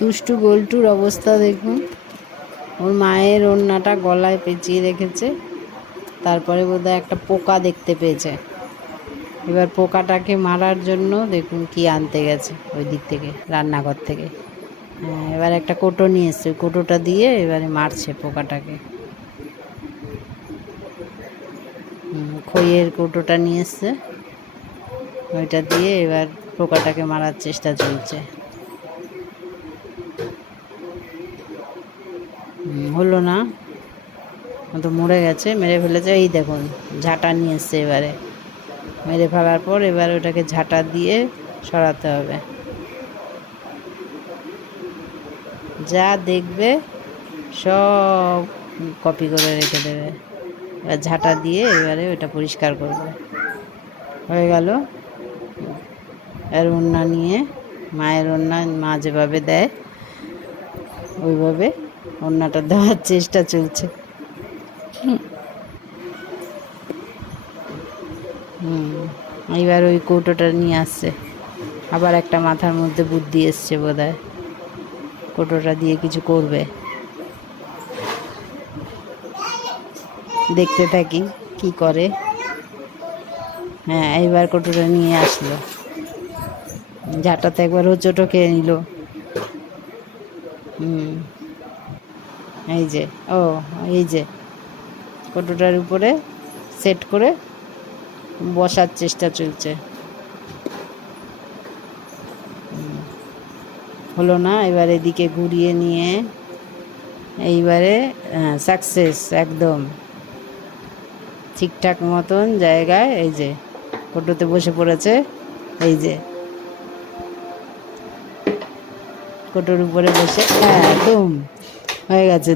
দুষ্টু গোলটুর অবস্থা দেখুন। ওর মায়ের ওড়নাটা গলায় পেঁচিয়ে রেখেছে, তারপরে বোধহয় একটা পোকা দেখতে পেয়েছে। এবার পোকাটাকে মারার জন্য দেখুন কি আনতে গেছে ওই দিক থেকে, রান্নাঘর থেকে। হ্যাঁ, এবার একটা কোটো নিয়ে এসছে, ওই কোটোটা দিয়ে এবারে মারছে পোকাটাকে। খইয়ের কোটোটা নিয়ে এসছে, ওইটা দিয়ে এবার পোকাটাকে মারার চেষ্টা চলছে। হলো না, তো মরে গেছে, মেরে ফেলেছে। এই দেখুন ঝাঁটা নিয়ে এসছে, এবারে মেরে ফেলার পর এবার ওটাকে ঝাঁটা দিয়ে সরাতে হবে। যা দেখবে সব কপি করে রেখে দেবে। এবার ঝাঁটা দিয়ে এবারে ওটা পরিষ্কার করবে। হয়ে গেল। আর ওড়না নিয়ে, মায়ের ওড়না মা যেভাবে দেয় ওইভাবে ওড়নাটা দেওয়ার চেষ্টা চলছে। এইবার ওই কৌটোটা নিয়ে আসছে, আবার একটা মাথার মধ্যে বুদ্ধি এসছে বোধহয়, কৌটোটা দিয়ে কিছু করবে। দেখতে থাকি কি করে। হ্যাঁ, এইবার কৌটোটা নিয়ে আসলো, ঝাঁটাতে একবার হোঁচটও খেয়ে নিল। এই যে, এই যে কৌটোটার উপরে সেট করে বসার চেষ্টা চলছে। হলো না, এবার এদিকে ঘুরিয়ে নিয়ে এইবারে সাকসেস, একদম ঠিকঠাক মতন জায়গায়। এই যে কৌটোতে বসে পড়েছে, এই যে কৌটোর উপরে বসে একদম হয়ে গেছে।